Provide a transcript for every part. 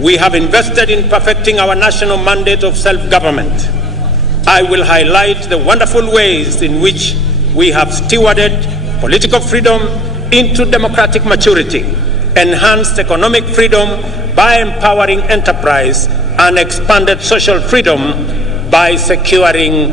we have invested in perfecting our national mandate of self-government. I will highlight the wonderful ways in which we have stewarded political freedom into democratic maturity, enhanced economic freedom by empowering enterprise, and expanded social freedom by securing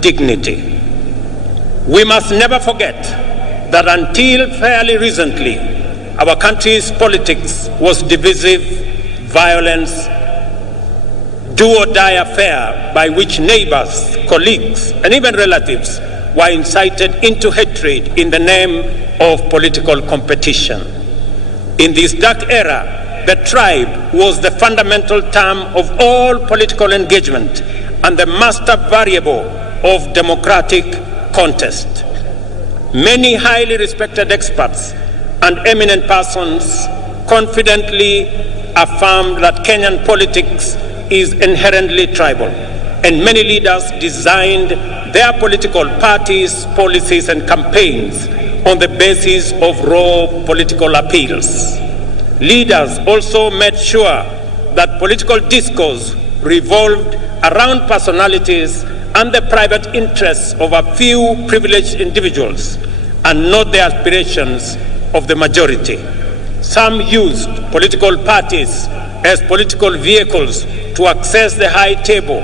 dignity. We must never forget that until fairly recently, our country's politics was divisive, violence, do-or-die affair by which neighbors, colleagues, and even relatives were incited into hatred in the name of political competition. In this dark era, the tribe was the fundamental term of all political engagement and the master variable of democratic contest. Many highly respected experts and eminent persons confidently affirmed that Kenyan politics is inherently tribal, and many leaders designed their political parties, policies, and campaigns on the basis of raw political appeals. Leaders also made sure that political discourse revolved around personalities and the private interests of a few privileged individuals and not the aspirations of the majority. Some used political parties as political vehicles to access the high table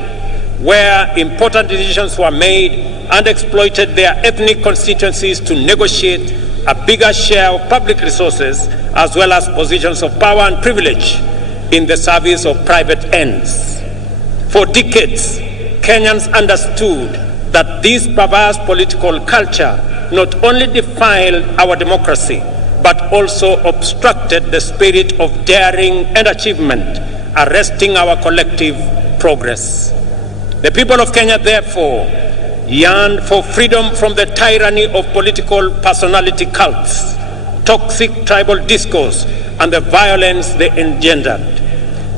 where important decisions were made and exploited their ethnic constituencies to negotiate a bigger share of public resources as well as positions of power and privilege in the service of private ends. For decades, Kenyans understood that this perverse political culture not only defiled our democracy, but also obstructed the spirit of daring and achievement, arresting our collective progress. The people of Kenya, therefore, yearned for freedom from the tyranny of political personality cults, toxic tribal discourse, and the violence they engendered.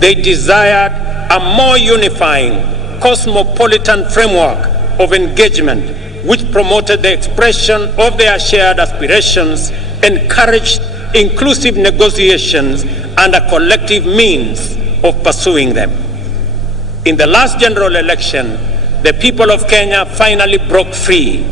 They desired a more unifying, cosmopolitan framework of engagement which promoted the expression of their shared aspirations, encouraged inclusive negotiations, and a collective means of pursuing them. In the last general election, the people of Kenya finally broke free.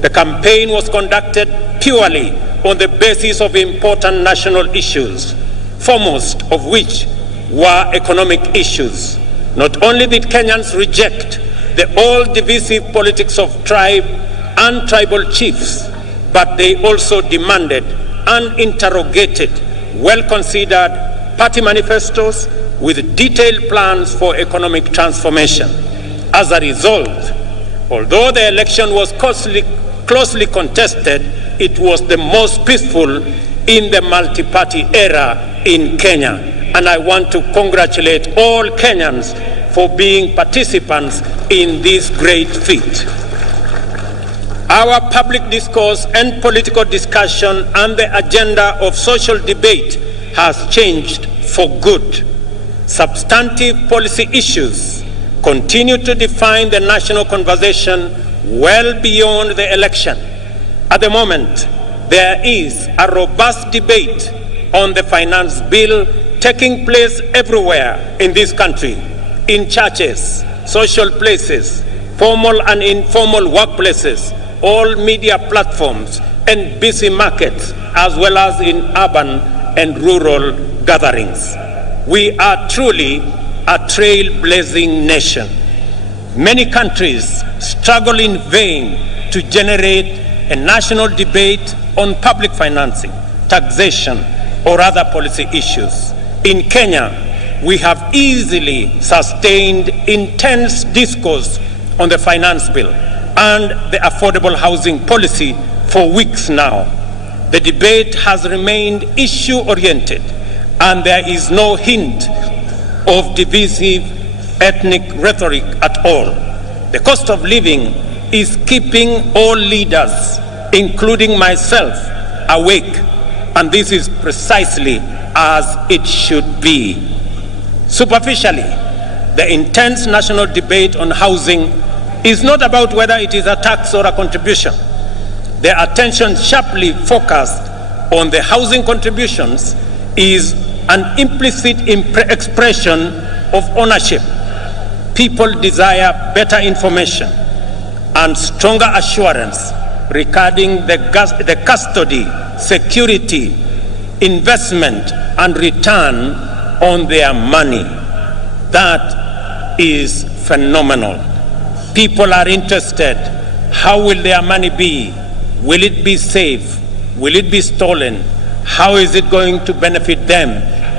The campaign was conducted purely on the basis of important national issues, foremost of which were economic issues. Not only did Kenyans reject the old divisive politics of tribe and tribal chiefs, but they also demanded and interrogated well-considered party manifestos with detailed plans for economic transformation. As a result, although the election was closely contested, it was the most peaceful in the multi-party era in Kenya. And I want to congratulate all Kenyans for being participants in this great feat. Our public discourse and political discussion and the agenda of social debate has changed for good. Substantive policy issues continue to define the national conversation well beyond the election. At the moment, there is a robust debate on the finance bill taking place everywhere in this country, in churches, social places, formal and informal workplaces, all media platforms, and busy markets, as well as in urban and rural gatherings. We are truly a trailblazing nation. Many countries struggle in vain to generate a national debate on public financing, taxation, or other policy issues. In Kenya, we have easily sustained intense discourse on the finance bill and the affordable housing policy for weeks now. The debate has remained issue-oriented, and there is no hint of divisive ethnic rhetoric at all. The cost of living is keeping all leaders, including myself, awake, and this is precisely as it should be. Superficially, the intense national debate on housing is not about whether it is a tax or a contribution. The attention sharply focused on the housing contributions is an implicit expression of ownership. People desire better information and stronger assurance regarding the custody, security, investment, and return on their money. That is phenomenal. People are interested. How will their money be? Will it be safe? Will it be stolen? How is it going to benefit them?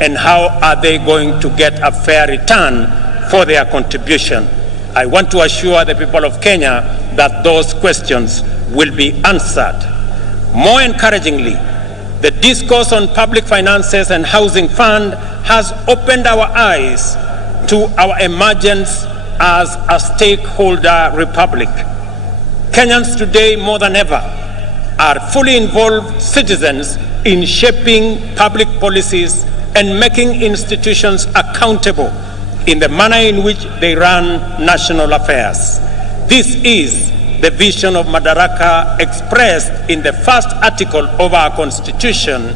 And how are they going to get a fair return for their contribution? I want to assure the people of Kenya that those questions will be answered. More encouragingly, the discourse on public finances and housing fund has opened our eyes to our emergence as a stakeholder republic. Kenyans today, more than ever, are fully involved citizens in shaping public policies and making institutions accountable in the manner in which they run national affairs. This is the vision of Madaraka expressed in the first article of our Constitution.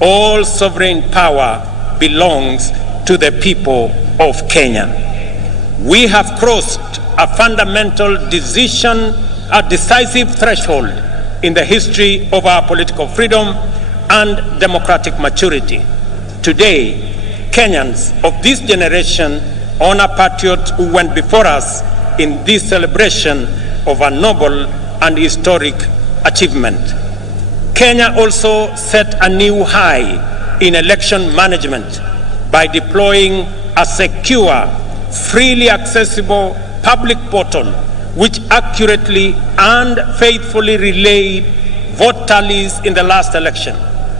All sovereign power belongs to the people of Kenya. We have crossed a fundamental decisive threshold in the history of our political freedom and democratic maturity. Today, Kenyans of this generation honor patriots who went before us in this celebration of a noble and historic achievement. Kenya also set a new high in election management by deploying a secure, freely accessible public portal which accurately and faithfully relayed vote tallies in the last election,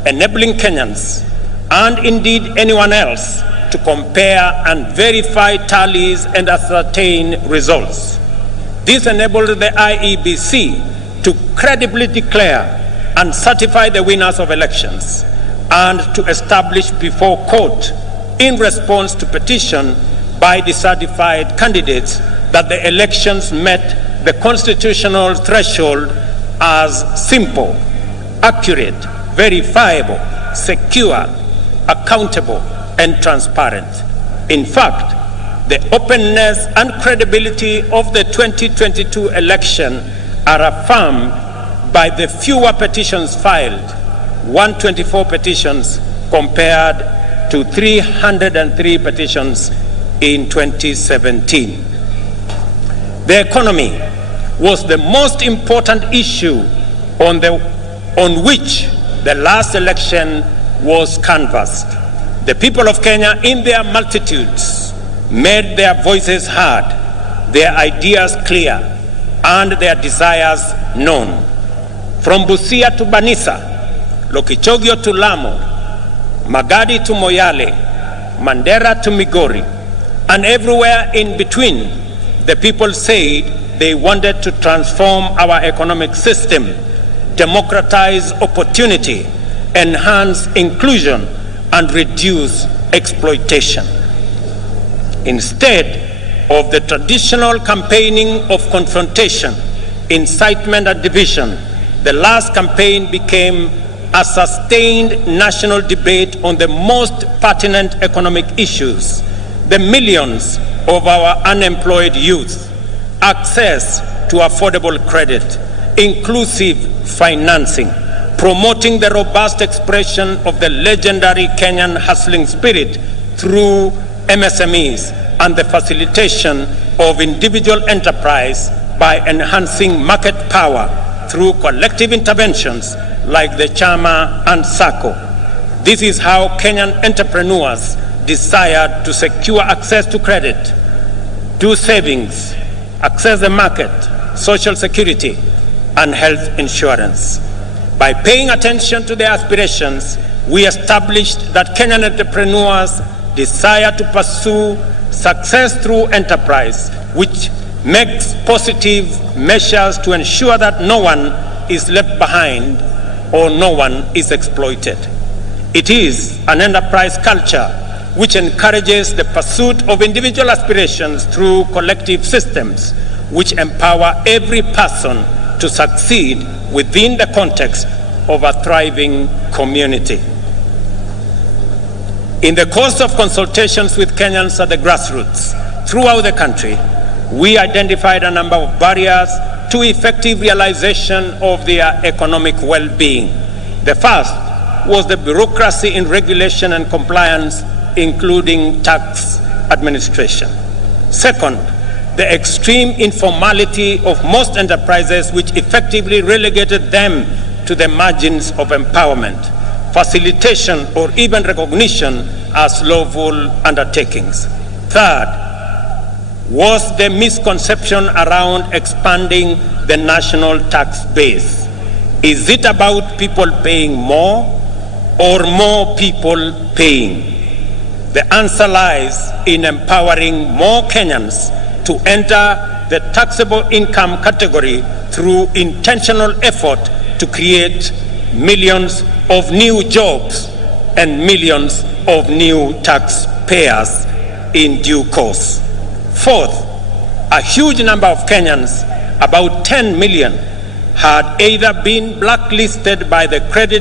enabling Kenyans and indeed anyone else to compare and verify tallies and ascertain results. This enabled the IEBC to credibly declare and certify the winners of elections and to establish before court, in response to petition by dissatisfied candidates, that the elections met the constitutional threshold as simple, accurate, verifiable, secure, accountable, and transparent. In fact, the openness and credibility of the 2022 election are affirmed by the fewer petitions filed, 124 petitions compared to 303 petitions in 2017. The economy was the most important issue on which the last election was canvassed. The people of Kenya, in their multitudes, made their voices heard, their ideas clear, and their desires known. From Busia to Banisa, Lokichogio to Lamu, Magadi to Moyale, Mandera to Migori, and everywhere in between, the people said they wanted to transform our economic system, democratize opportunity, enhance inclusion, and reduce exploitation. Instead of the traditional campaigning of confrontation, incitement, and division, the last campaign became a sustained national debate on the most pertinent economic issues: the millions of our unemployed youth, access to affordable credit, inclusive financing, promoting the robust expression of the legendary Kenyan hustling spirit through MSMEs, and the facilitation of individual enterprise by enhancing market power through collective interventions like the Chama and SACCO. This is how Kenyan entrepreneurs desired to secure access to credit, do savings, access the market, social security, and health insurance. By paying attention to their aspirations, we established that Kenyan entrepreneurs desire to pursue success through enterprise, which makes positive measures to ensure that no one is left behind or no one is exploited. It is an enterprise culture which encourages the pursuit of individual aspirations through collective systems, which empower every person to succeed within the context of a thriving community. In the course of consultations with Kenyans at the grassroots throughout the country, we identified a number of barriers to effective realization of their economic well-being. The first was the bureaucracy in regulation and compliance, including tax administration. Second, the extreme informality of most enterprises, which effectively relegated them to the margins of empowerment, facilitation, or even recognition as lawful undertakings. Third, was the misconception around expanding the national tax base. Is it about people paying more or more people paying? The answer lies in empowering more Kenyans to enter the taxable income category through intentional effort to create millions of new jobs and millions of new taxpayers in due course. Fourth, a huge number of Kenyans, about 10 million, had either been blacklisted by the credit